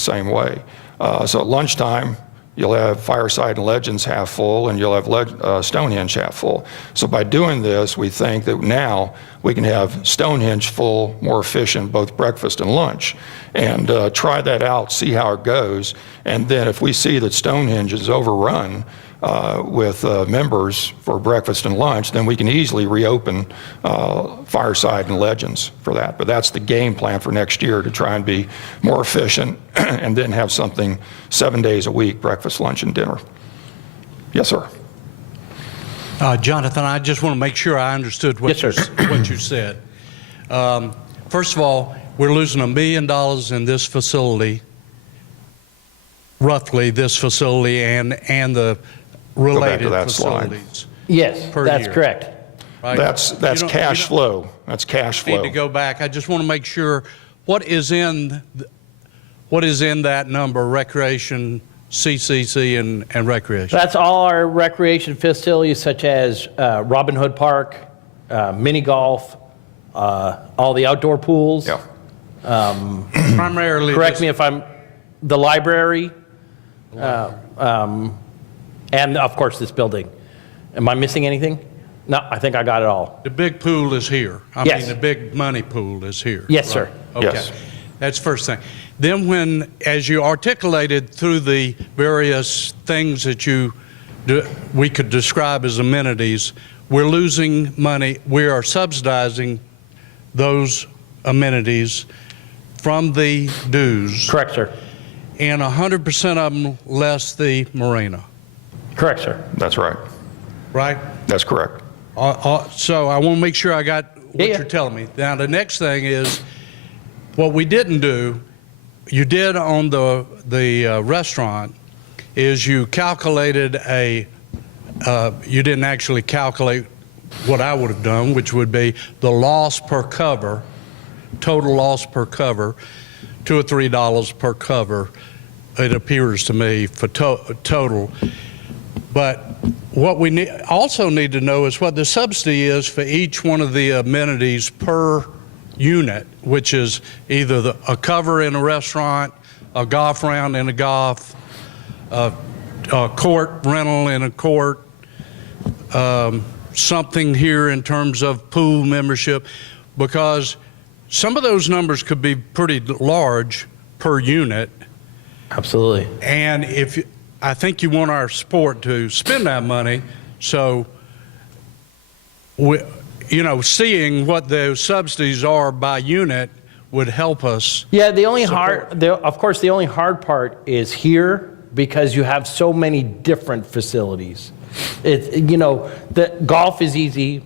same way. So at lunchtime, you'll have Fireside and Legends half full, and you'll have Stonehenge half full. So by doing this, we think that now we can have Stonehenge full, more efficient, both breakfast and lunch. And try that out, see how it goes. And then if we see that Stonehenge is overrun with members for breakfast and lunch, then we can easily reopen Fireside and Legends for that. But that's the game plan for next year, to try and be more efficient and then have something 7 days a week, breakfast, lunch, and dinner. Yes, sir. Jonathan, I just want to make sure I understood what, what you said. First of all, we're losing $1 million in this facility, roughly this facility and the related facilities. Slide. Yes, that's correct. Right? That's cash flow. That's cash flow. Need to go back. I just want to make sure what is in that number: recreation, CCC, and recreation. That's all our recreation facilities, such as Robin Hood Park, mini golf, all the outdoor pools. Yeah. Primarily. Correct me if I'm. The library. And of course this building. Am I missing anything? No, I think I got it all. The big pool is here. I Yes. mean, the big money pool is here. Yes, right? sir. Okay. Yes. That's first thing. Then as you articulated through the various things that we could describe as amenities, we're losing money. We are subsidizing those amenities from the dues. Correct, sir. And 100% of them less the marina. Correct, sir. That's right. Right? That's correct. So I want to make sure I got what you're telling me. Now, the next thing is, what we didn't do, you did on the restaurant, is you calculated you didn't actually calculate what I would have done, which would be the loss per cover, total loss per cover, $2 or $3 per cover, it appears to me, for total. But what we also need to know is what the subsidy is for each one of the amenities per unit, which is either a cover in a restaurant, a golf round in a golf, a court rental in a court, something here in terms of pool membership, because some of those numbers could be pretty large per unit. Absolutely. And I think you want our sport to spend that money, so seeing what those subsidies are by unit would help us. Yeah, the only hard part is here, because you have so many different facilities. The golf is easy,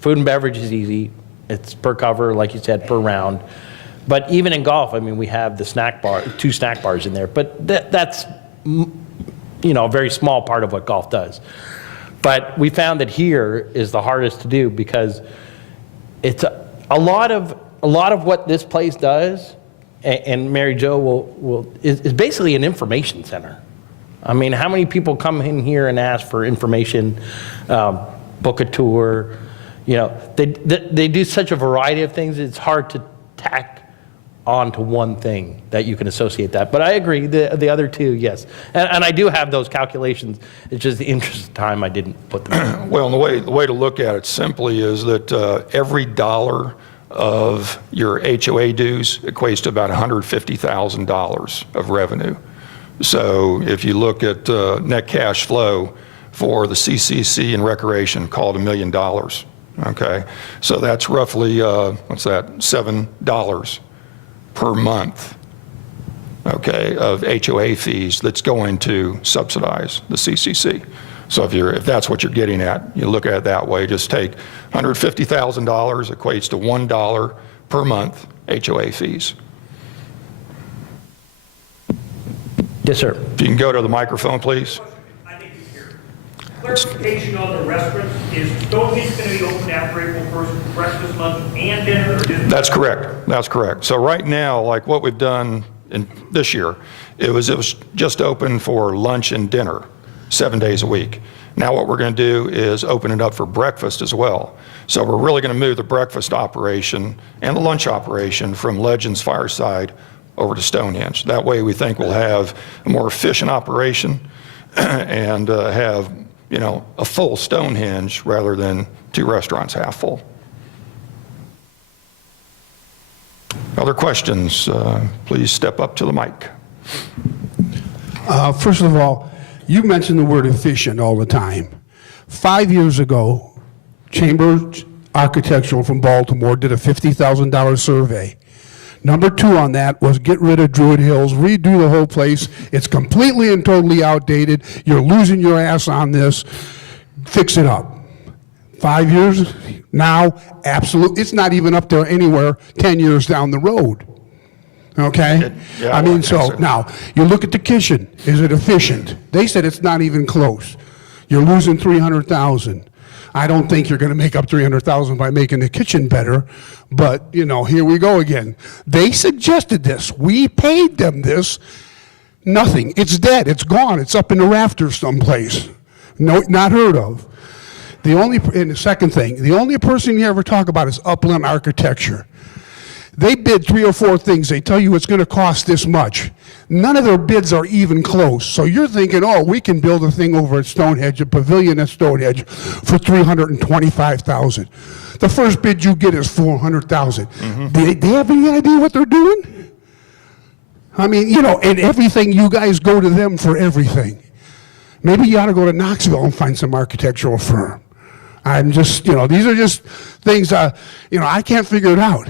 food and beverage is easy. It's per cover, like you said, per round. But even in golf, I mean, we have the snack bar, 2 snack bars in there. But that's, a very small part of what golf does. But we found that here is the hardest to do, because it's a lot of what this place does, and Mary Jo is basically an information center. I mean, how many people come in here and ask for information, book a tour? They do such a variety of things, it's hard to tack onto one thing that you can associate that. But I agree, the other two, yes. And I do have those calculations. It's just the interest of time I didn't put them in. Well, the way to look at it simply is that every dollar of your HOA dues equates to about $150,000 of revenue. So if you look at net cash flow for the CCC and recreation, call it $1 million. Okay, so that's roughly, $7 per month, okay, of HOA fees that's going to subsidize the CCC. So if that's what you're getting at, you look at it that way, just take $150,000 equates to $1 per month HOA fees. Yes, sir. If you can go to the microphone, please. I think it's here. Clarification on the restaurants, is Stonehenge going to be open after April 1st, breakfast, lunch, and dinner? Or That's correct. That's correct. So right now, like what we've done in this year, it was just open for lunch and dinner 7 days a week. Now what we're going to do is open it up for breakfast as well. So we're really going to move the breakfast operation and the lunch operation from Legends Fireside over to Stonehenge. That way we think we'll have a more efficient operation and have, you know, a full Stonehenge rather than 2 restaurants half full. Other questions, please step up to the mic. First of all, you mentioned the word efficient all the time. 5 years ago, Chamber Architectural from Baltimore did a $50,000 survey. Number 2 on that was get rid of Druid Hills, redo the whole place. It's completely and totally outdated. You're losing your ass on this. Fix it up. 5 years now, absolutely. It's not even up there anywhere 10 years down the road. Okay? Yeah, I mean, think so now, you look at the kitchen. Is it efficient? They said it's not even close. You're losing $300,000. I don't think you're going to make up $300,000 by making the kitchen better, but, you know, here we go again. They suggested this. We paid them this. Nothing. It's dead. It's gone. It's up in the rafters someplace. No, not heard of. And the second thing, the only person you ever talk about is Upland Architecture. They bid 3 or 4 things. They tell you it's going to cost this much. None of their bids are even close. So you're thinking, oh, we can build a thing over at Stonehenge, a pavilion at Stonehenge for $325,000. The first bid you get is $400,000. Do they have any idea what they're doing? I mean, you know, and everything, you guys go to them for everything. Maybe you ought to go to Knoxville and find some architectural firm. I'm just, you know, these are just things, you know, I can't figure it out.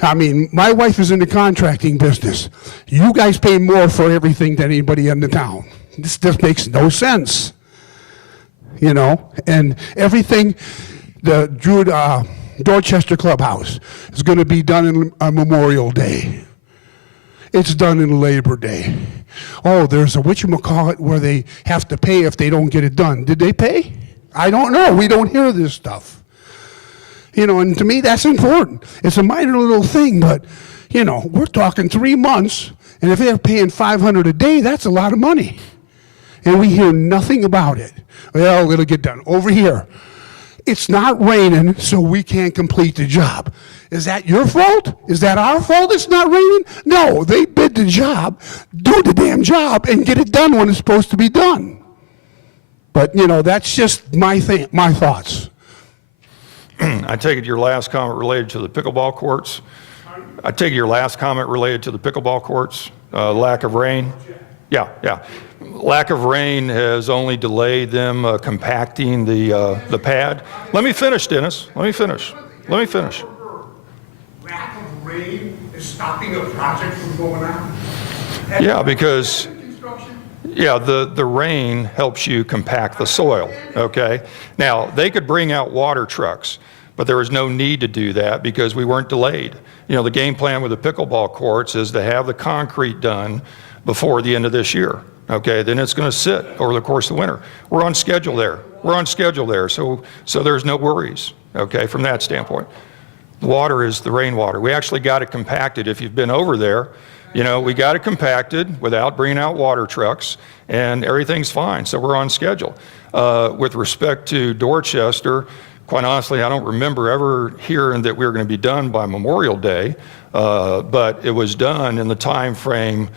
I mean, my wife is in the contracting business. You guys pay more for everything than anybody in the town. This just makes no sense. You know, and everything, the Druid Dorchester Clubhouse is going to be done on Memorial Day. It's done in Labor Day. Oh, there's a whatchamacallit where they have to pay if they don't get it done. Did they pay? I don't know. We don't hear this stuff. You know, and to me, that's important. It's a minor little thing, but, you know, we're talking 3 months, and if they're paying $500 a day, that's a lot of money. And we hear nothing about it. Well, it'll get done. Over here, it's not raining, so we can't complete the job. Is that your fault? Is that our fault it's not raining? No, they bid the job, do the damn job, and get it done when it's supposed to be done. But, you know, that's just my thoughts. I take it your last comment related to the pickleball courts. I take it your last comment related to the pickleball courts, lack of rain. Yeah. Lack of rain has only delayed them compacting the pad. Let me finish, Dennis. Let me finish. Lack of rain is stopping a project from going on? Yeah, because the rain helps you compact the soil, okay? Now, they could bring out water trucks, but there was no need to do that because we weren't delayed. You know, the game plan with the pickleball courts is to have the concrete done before the end of this year, okay? Then it's going to sit over the course of the winter. We're on schedule there. So there's no worries, okay, from that standpoint. The water is the rainwater. We actually got it compacted. If you've been over there, you know, we got it compacted without bringing out water trucks, and everything's fine. So we're on schedule. With respect to Dorchester, quite honestly, I don't remember ever hearing that we were going to be done by Memorial Day, but it was done in the time frame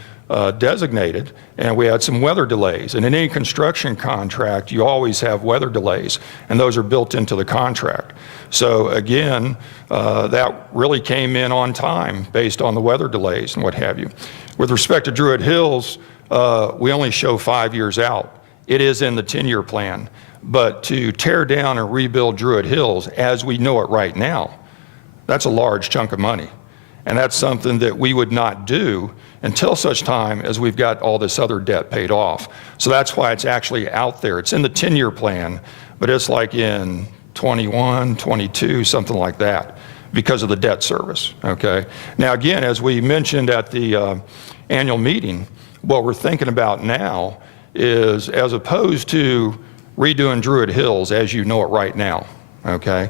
designated, and we had some weather delays. And in any construction contract, you always have weather delays, and those are built into the contract. So again, that really came in on time based on the weather delays and what have you. With respect to Druid Hills, we only show 5 years out. It is in the 10-year plan. But to tear down and rebuild Druid Hills as we know it right now, that's a large chunk of money. And that's something that we would not do until such time as we've got all this other debt paid off. So that's why it's actually out there. It's in the 10-year plan, but it's like in 21, 22, something like that, because of the debt service, okay? Now again, as we mentioned at the annual meeting, what we're thinking about now is, as opposed to redoing Druid Hills as you know it right now, okay,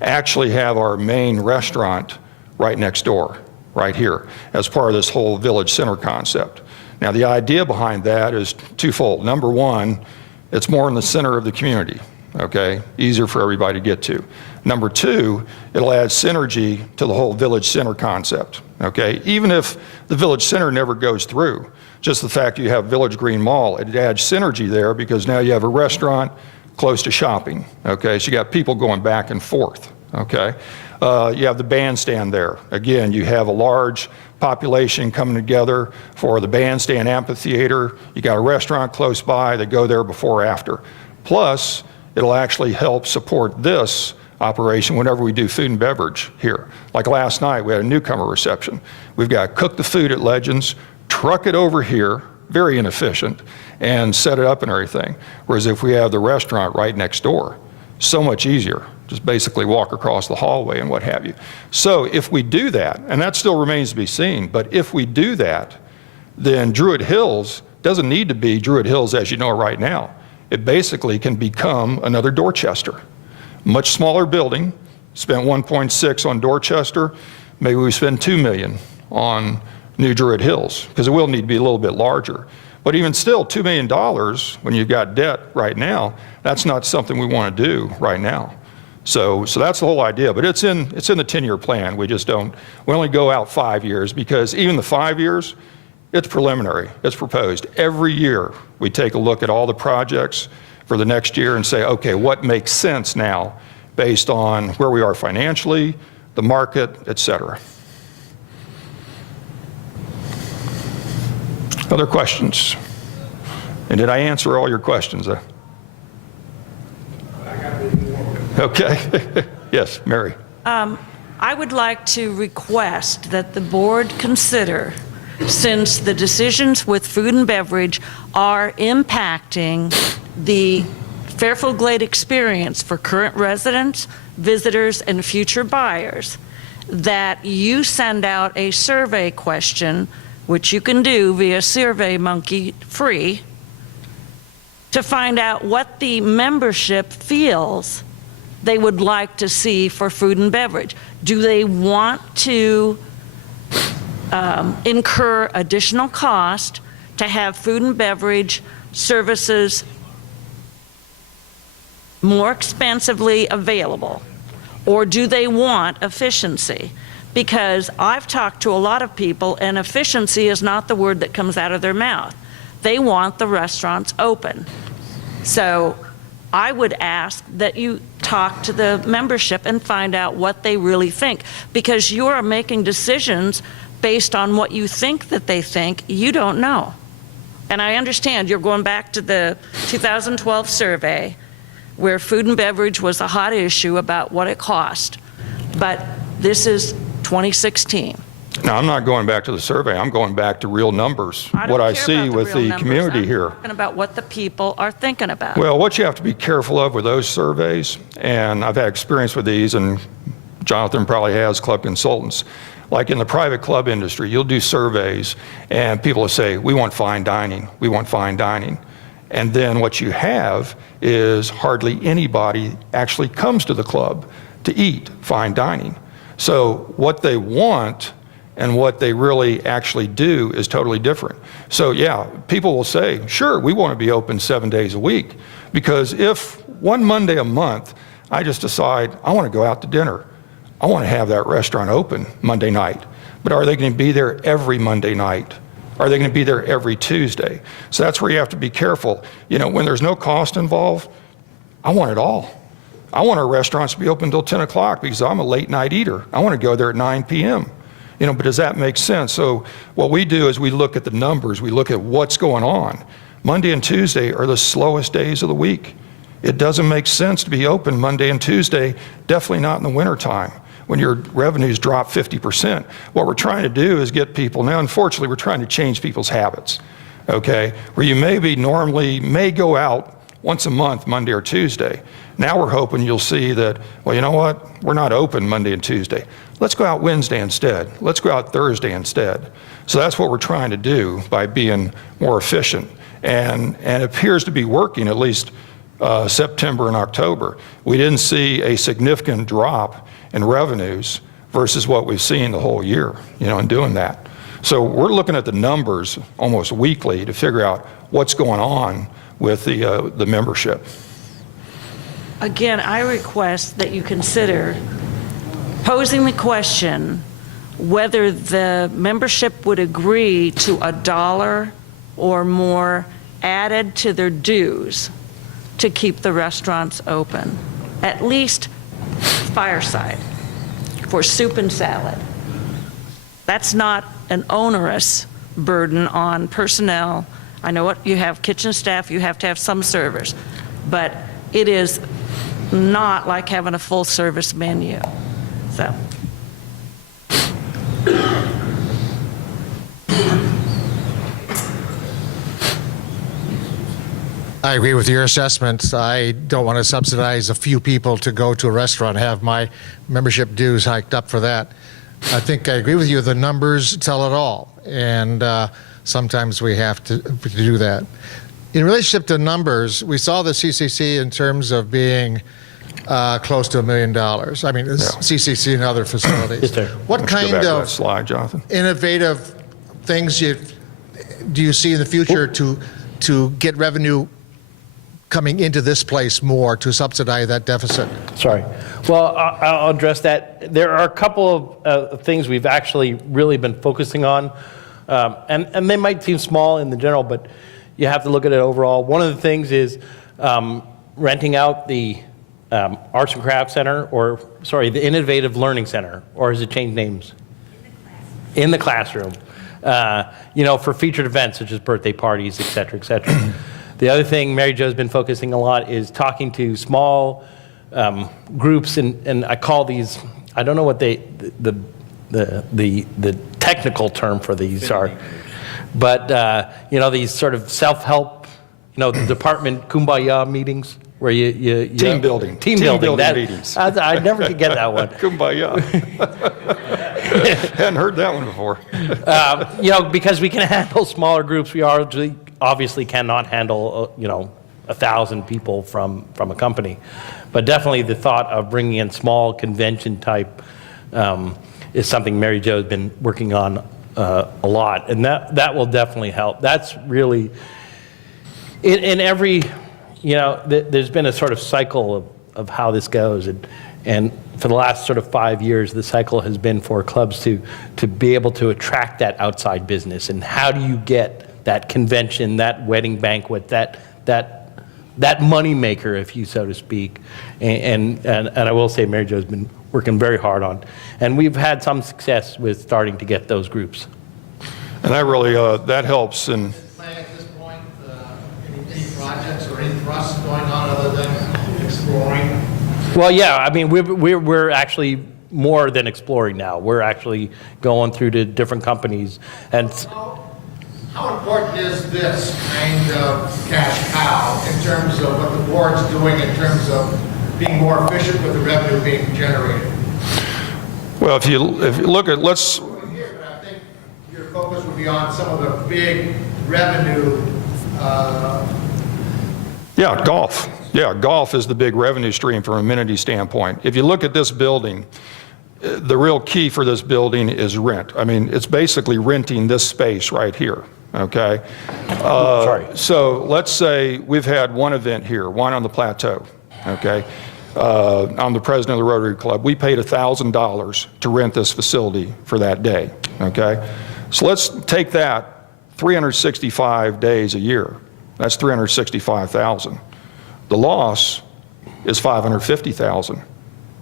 actually have our main restaurant right next door, right here, as part of this whole village center concept. Now the idea behind that is twofold. Number one, it's more in the center of the community, okay? Easier for everybody to get to. Number two, it'll add synergy to the whole village center concept, okay? Even if the village center never goes through, just the fact you have Village Green Mall, it adds synergy there because now you have a restaurant close to shopping, okay? So you got people going back and forth, okay? You have the bandstand there. Again, you have a large population coming together for the bandstand amphitheater. You got a restaurant close by, they go there before or after. Plus, it'll actually help support this operation whenever we do food and beverage here. Like last night, we had a newcomer reception. We've got to cook the food at Legends, truck it over here, very inefficient, and set it up and everything. Whereas if we have the restaurant right next door, so much easier. Just basically walk across the hallway and what have you. So if we do that, and that still remains to be seen, but if we do that, then Druid Hills doesn't need to be Druid Hills as you know it right now. It basically can become another Dorchester. Much smaller building, spent 1.6 on Dorchester, maybe we spend $2 million on New Druid Hills, because it will need to be a little bit larger. But even still, $2 million when you've got debt right now, that's not something we want to do right now. So that's the whole idea, but it's in the 10-year plan. We only go out 5 years because even the 5 years, it's preliminary, it's proposed. Every year we take a look at all the projects for the next year and say, okay, what makes sense now based on where we are financially, the market, et cetera. Other questions? And did I answer all your questions? Okay. Yes, Mary. I would like to request that the board consider, since the decisions with food and beverage are impacting the Fairfield Glade experience for current residents, visitors, and future buyers, that you send out a survey question, which you can do via SurveyMonkey free, to find out what the membership feels they would like to see for food and beverage. Do they want to incur additional cost to have food and beverage services more expensively available? Or do they want efficiency? Because I've talked to a lot of people and efficiency is not the word that comes out of their mouth. They want the restaurants open. So I would ask that you talk to the membership and find out what they really think, because you are making decisions based on what you think that they think. You don't know. And I understand you're going back to the 2012 survey where food and beverage was a hot issue about what it cost. But this is 2016. Now, I'm not going back to the survey. I'm going back to real numbers. I don't What I care see about with real the numbers. community I'm here. talking about what the people are thinking about. Well, what you have to be careful of with those surveys, and I've had experience with these, and Jonathan probably has, club consultants. Like in the private club industry, you'll do surveys, and people will say, we want fine dining, we want fine dining. And then what you have is hardly anybody actually comes to the club to eat fine dining. So what they want and what they really actually do is totally different. So yeah, people will say, sure, we want to be open 7 days a week, because if one Monday a month, I just decide I want to go out to dinner, I want to have that restaurant open Monday night, but are they going to be there every Monday night? Are they going to be there every Tuesday? So that's where you have to be careful. You know, when there's no cost involved, I want it all. I want our restaurants to be open until 10 o'clock because I'm a late night eater. I want to go there at 9 p.m. You know, but does that make sense? So what we do is we look at the numbers, we look at what's going on. Monday and Tuesday are the slowest days of the week. It doesn't make sense to be open Monday and Tuesday, definitely not in the wintertime when your revenues drop 50%. What we're trying to do is get people, now unfortunately we're trying to change people's habits, okay? Where you normally may go out once a month, Monday or Tuesday. Now we're hoping you'll see that, well, you know what? We're not open Monday and Tuesday. Let's go out Wednesday instead. Let's go out Thursday instead. So that's what we're trying to do by being more efficient. And it appears to be working, at least September and October. We didn't see a significant drop in revenues versus what we've seen the whole year, you know, in doing that. So we're looking at the numbers almost weekly to figure out what's going on with the membership. Again, I request that you consider posing the question whether the membership would agree to $1 or more added to their dues to keep the restaurants open. At least Fireside for soup and salad. That's not an onerous burden on personnel. I know what you have kitchen staff, you have to have some servers, but it is not like having a full service menu. So. I agree with your assessment. I don't want to subsidize a few people to go to a restaurant and have my membership dues hiked up for that. I think I agree with you. The numbers tell it all, and sometimes we have to do that. In relationship to numbers, we saw the CCC in terms of being close to $1 million. I mean, CCC and other facilities. Yes, sir. What Let's go kind back to that of slide, Jonathan. innovative things do you see in the future to get revenue coming into this place more to subsidize that deficit? Sorry. Well, I'll address that. There are a couple of things we've actually really been focusing on, and they might seem small in the general, but you have to look at it overall. One of the things is renting out the Arts and Crafts Center, or, sorry, the Innovative Learning Center, or has it changed names? In the classroom. For featured events such as birthday parties, et cetera, et cetera. The other thing Mary Jo's been focusing a lot is talking to small groups, and I call these, I don't know what the technical term for these are, but these sort of self-help, the department kumbaya meetings where you Team building. team building that, meetings. I never could get that one. Kumbaya. Hadn't heard that one before. Because we can handle smaller groups, we obviously cannot handle 1,000 people from a company, but definitely the thought of bringing in small convention type is something Mary Jo's been working on a lot, and that will definitely help. That's really in every there's been a sort of cycle of how this goes, and for the last sort of 5 years, the cycle has been for clubs to be able to attract that outside business. And how do you get that convention, that wedding banquet, that money maker, if you so to speak? And I will say Mary Jo's been working very hard on, and we've had some success with starting to get those groups. And that really, that helps. And At this point, any projects or any thrusts going on other than exploring? Well, yeah, I mean, we're actually more than exploring now. We're actually going through to different companies. And How important is this kind of cash cow in terms of what the board's doing in terms of being more efficient with the revenue being generated? well, if you look at, let's, Here, but I think your focus would be on some of the big revenue. yeah, golf. Yeah, golf is the big revenue stream from an amenity standpoint. If you look at this building, the real key for this building is rent. I mean, it's basically renting this space right here, okay? sorry. So let's say we've had one event here, one on the plateau, okay? I'm the president of the Rotary Club. We paid $1,000 to rent this facility for that day, okay? So let's take that 365 days a year. That's $365,000. The loss is $550,000,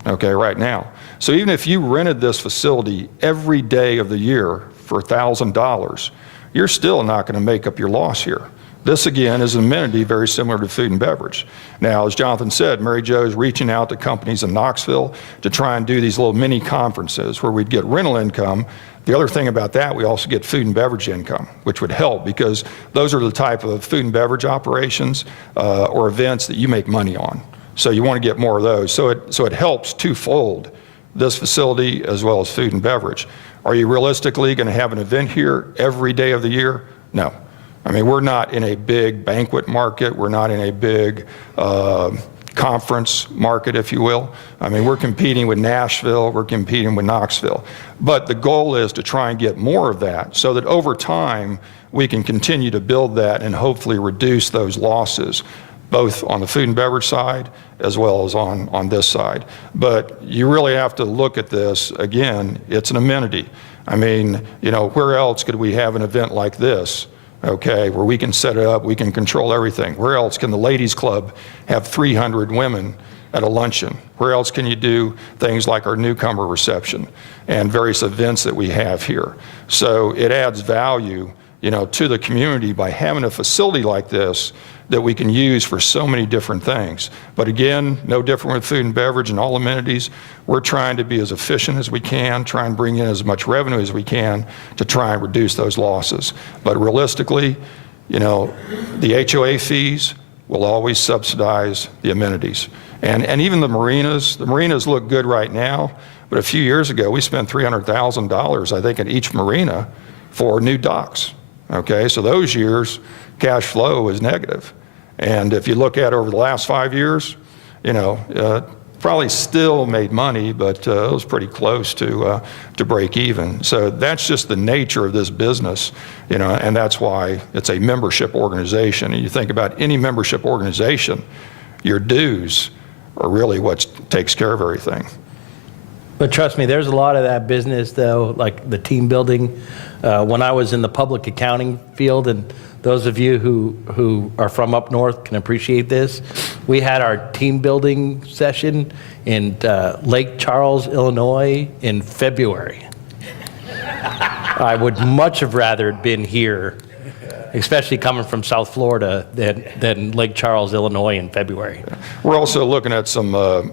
okay, right now. So even if you rented this facility every day of the year for $1,000, you're still not going to make up your loss here. This, again, is an amenity very similar to food and beverage. Now, as Jonathan said, Mary Jo is reaching out to companies in Knoxville to try and do these little mini conferences where we'd get rental income. The other thing about that, we also get food and beverage income, which would help because those are the type of food and beverage operations or events that you make money on. So you want to get more of those. So it helps twofold, this facility as well as food and beverage. Are you realistically going to have an event here every day of the year? No. I mean, we're not in a big banquet market. We're not in a big conference market, if you will. I mean, we're competing with Nashville. We're competing with Knoxville. But the goal is to try and get more of that so that over time we can continue to build that and hopefully reduce those losses. both on the food and beverage side as well as on this side. But you really have to look at this, again, it's an amenity. I mean, you know, where else could we have an event like this, okay, where we can set it up, we can control everything? Where else can the ladies club have 300 women at a luncheon? Where else can you do things like our newcomer reception and various events that we have here? So it adds value, you know, to the community by having a facility like this that we can use for so many different things. But again, no different with food and beverage and all amenities. We're trying to be as efficient as we can, try and bring in as much revenue as we can to try and reduce those losses. But realistically, you know, the HOA fees will always subsidize the amenities. And even the marinas look good right now, but a few years ago, we spent $300,000, I think, in each marina for new docks, okay? So those years, cash flow is negative. And if you look at over the last 5 years, you know, probably still made money, but it was pretty close to break even. So that's just the nature of this business, you know, and that's why it's a membership organization. And you think about any membership organization, your dues are really what takes care of everything. But trust me, there's a lot of that business, though, like the team building. When I was in the public accounting field, and those of you who are from up north can appreciate this, we had our team building session in Lake Charles, Illinois in February. I would much have rather been here, especially coming from South Florida, than Lake Charles, Illinois in February. We're also looking at some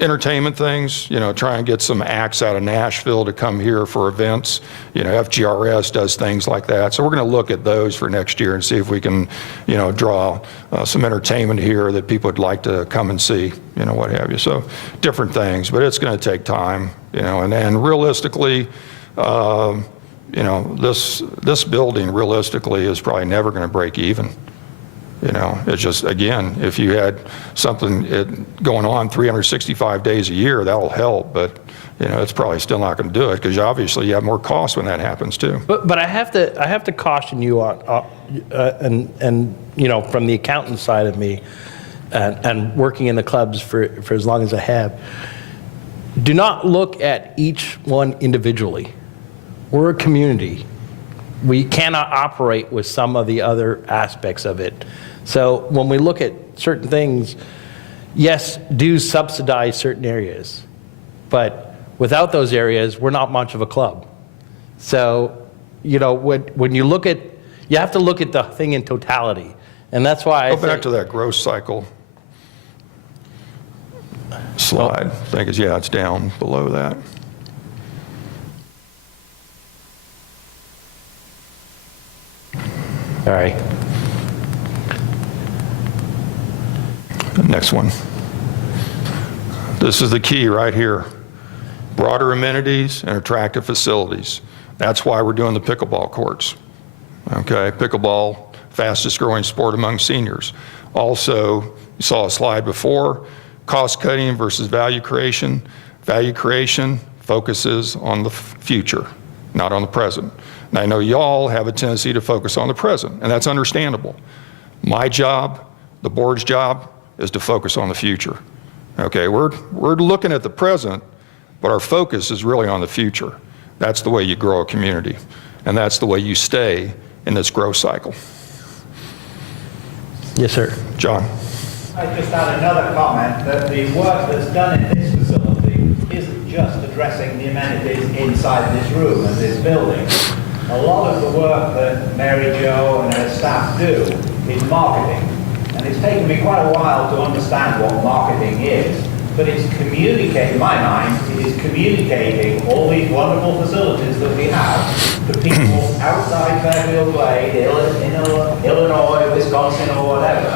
entertainment things, you know, try and get some acts out of Nashville to come here for events. You know, FGRS does things like that. So we're going to look at those for next year and see if we can, you know, draw some entertainment here that people would like to come and see, you know, what have you. So different things, but it's going to take time, you know, and realistically, you know, this building realistically is probably never going to break even. You know, it's just, again, if you had something going on 365 days a year, that'll help, but, you know, it's probably still not going to do it because obviously you have more costs when that happens too. But I have to caution you on, and you know, from the accountant side of me, and working in the clubs for as long as I have, do not look at each one individually. We're a community. We cannot operate with some of the other aspects of it. So when we look at certain things, yes, do subsidize certain areas, but without those areas, we're not much of a club. So, you know, when you look at, you have to look at the thing in totality, and that's why I Go back to that growth cycle slide. I think it's, yeah, it's down below that. All right. Next one. This is the key right here. Broader amenities and attractive facilities. That's why we're doing the pickleball courts. Okay, pickleball, fastest growing sport among seniors. Also, you saw a slide before, cost cutting versus value creation. Value creation focuses on the future, not on the present. And I know y'all have a tendency to focus on the present, and that's understandable. My job, the board's job, is to focus on the future. Okay, we're looking at the present, but our focus is really on the future. That's the way you grow a community, and that's the way you stay in this growth cycle. Yes, sir. John. I just add another comment that the work that's done in this facility isn't just addressing the amenities inside this room and this building. A lot of the work that Mary Jo and her staff do is marketing. And it's taken me quite a while to understand what marketing is. But it's communicating, in my mind, it is communicating all these wonderful facilities that we have to people outside Fairfield Glade, in Illinois, Wisconsin, or whatever,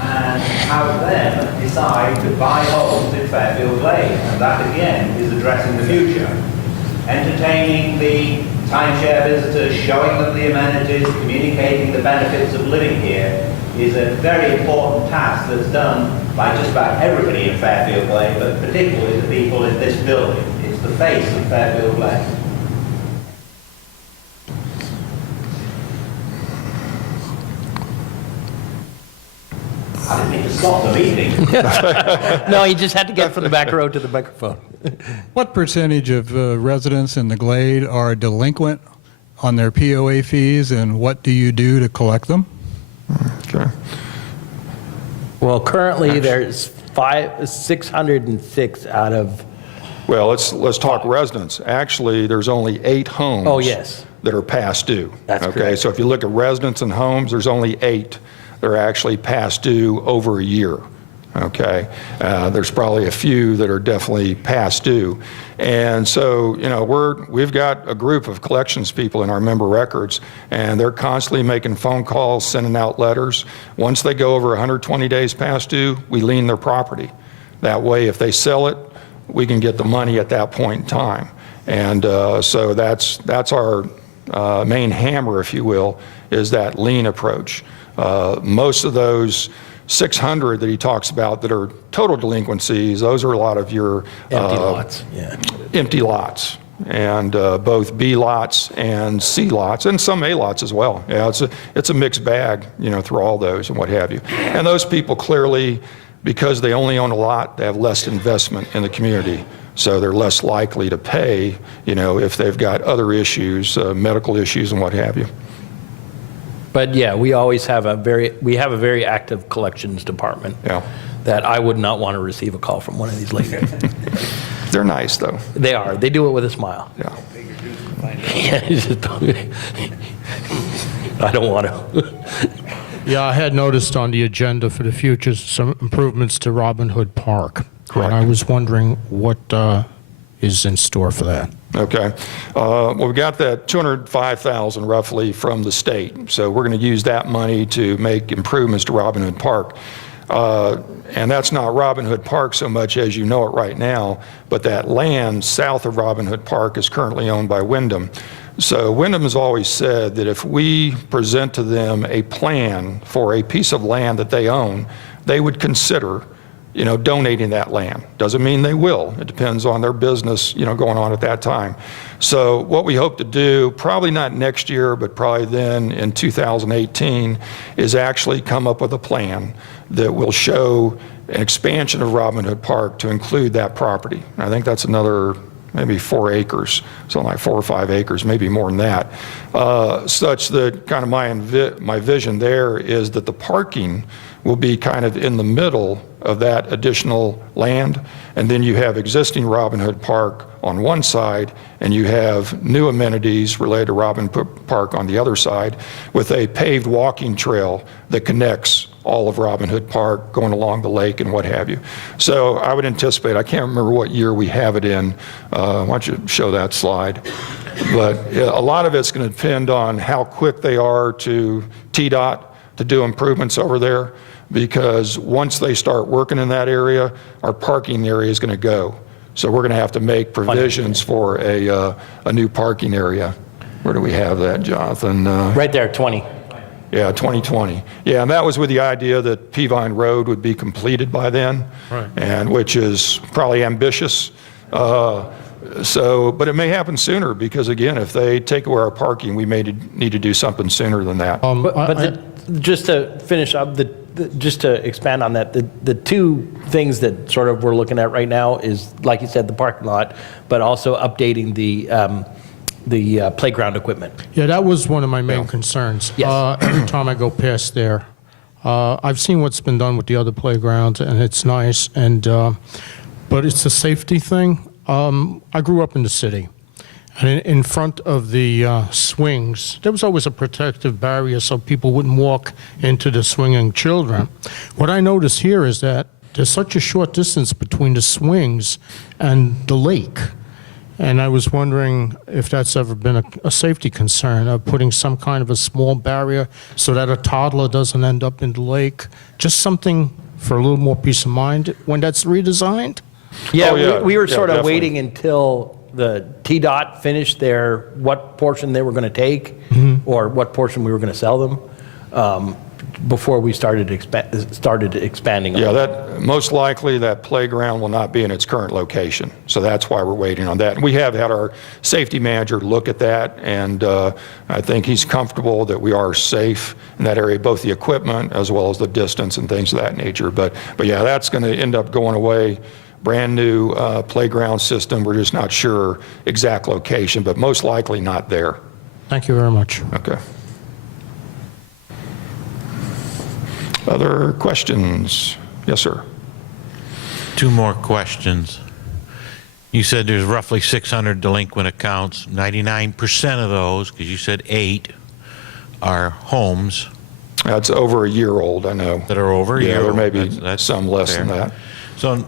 and have them decide to buy homes in Fairfield Glade. And that, again, is addressing the future. Entertaining the timeshare visitors, showing them the amenities, communicating the benefits of living here is a very important task that's done by just about everybody in Fairfield Glade, but particularly the people in this building. It's the face of Fairfield Glade. I didn't mean to stop the meeting. No, you just had to get from the back row to the microphone. What percentage of residents in the Glade are delinquent on their POA fees, and what do you do to collect them? Okay. Well, currently, there's 606 out of, Well, let's talk residents. Actually, there's only 8 homes. Oh, yes. That are past due. That's Okay, correct. so if you look at residents and homes, there's only 8 that are actually past due over a year. Okay, there's probably a few that are definitely past due, and so we've got a group of collections people in our member records, and they're constantly making phone calls, sending out letters. Once they go over 120 days past due, we lien their property. That way, if they sell it, we can get the money at that point in time, and so that's our main hammer, if you will, is that lien approach. Most of those 600 that he talks about that are total delinquencies, those are a lot of your empty lots, yeah. empty lots, and both B lots and C lots, and some A lots as well. Yeah, it's a mixed bag, through all those and what have you. And those people clearly, because they only own a lot, they have less investment in the community. So they're less likely to pay, if they've got other issues, medical issues and what have you. But yeah, we always have a very active collections department. Yeah. That I would not want to receive a call from one of these ladies. They're nice, though. They are. They do it with a smile. Yeah. Yeah, it's just- I don't want to. Yeah, I had noticed on the agenda for the future some improvements to Robin Hood Park. Correct. And I was wondering what is in store for that. Okay. Well, we got that $205,000 roughly from the state. So we're going to use that money to make improvements to Robin Hood Park. And that's not Robin Hood Park so much as you know it right now, but that land south of Robin Hood Park is currently owned by Wyndham. So Wyndham has always said that if we present to them a plan for a piece of land that they own, they would consider donating that land. Doesn't mean they will. It depends on their business, going on at that time. So what we hope to do, probably not next year, but probably then in 2018, is actually come up with a plan that will show an expansion of Robin Hood Park to include that property. And I think that's another maybe 4 acres, something like 4 or 5 acres, maybe more than that, such that kind of my vision there is that the parking will be kind of in the middle of that additional land, and then you have existing Robin Hood Park on one side, and you have new amenities related to Robin Hood Park on the other side, with a paved walking trail that connects all of Robin Hood Park going along the lake and what have you. So I would anticipate, I can't remember what year we have it in. Why don't you show that slide? But a lot of it's going to depend on how quick they are to TDOT to do improvements over there, because once they start working in that area, our parking area is going to go. So we're going to have to make provisions for a new parking area. Where do we have that, Jonathan? Right there, 20. Yeah, 2020. Yeah, and that was with the idea that Peavine Road would be completed by then, Right. and which is probably ambitious. But it may happen sooner, because again, if they take away our parking, we may need to do something sooner than that. Just to finish up, just to expand on that, the two things that sort of we're looking at right now is, like you said, the parking lot, but also updating the playground equipment. Yeah, that was one of my main concerns. Yes. Every time I go past there, I've seen what's been done with the other playgrounds, and it's nice, but it's a safety thing. I grew up in the city, and in front of the swings, there was always a protective barrier so people wouldn't walk into the swinging children. What I notice here is that there's such a short distance between the swings and the lake. And I was wondering if that's ever been a safety concern of putting some kind of a small barrier so that a toddler doesn't end up in the lake. Just something for a little more peace of mind when that's redesigned. Yeah, Oh, yeah. we were Yeah, sort of definitely. waiting until the TDOT finished what portion they were going to take, or what portion we were going to sell them. before we started expanding. Yeah, that, most likely that playground will not be in its current location. So that's why we're waiting on that. And we have had our safety manager look at that, and I think he's comfortable that we are safe in that area, both the equipment as well as the distance and things of that nature. But yeah, that's going to end up going away. Brand new playground system. We're just not sure exact location, but most likely not there. Thank you very much. Okay. Other questions? Yes, sir. Two more questions. You said there's roughly 600 delinquent accounts. 99% of those, because you said 8, are homes That's over a year old, I know. that are over a year Yeah, there old. may be That's some less than fair. that. So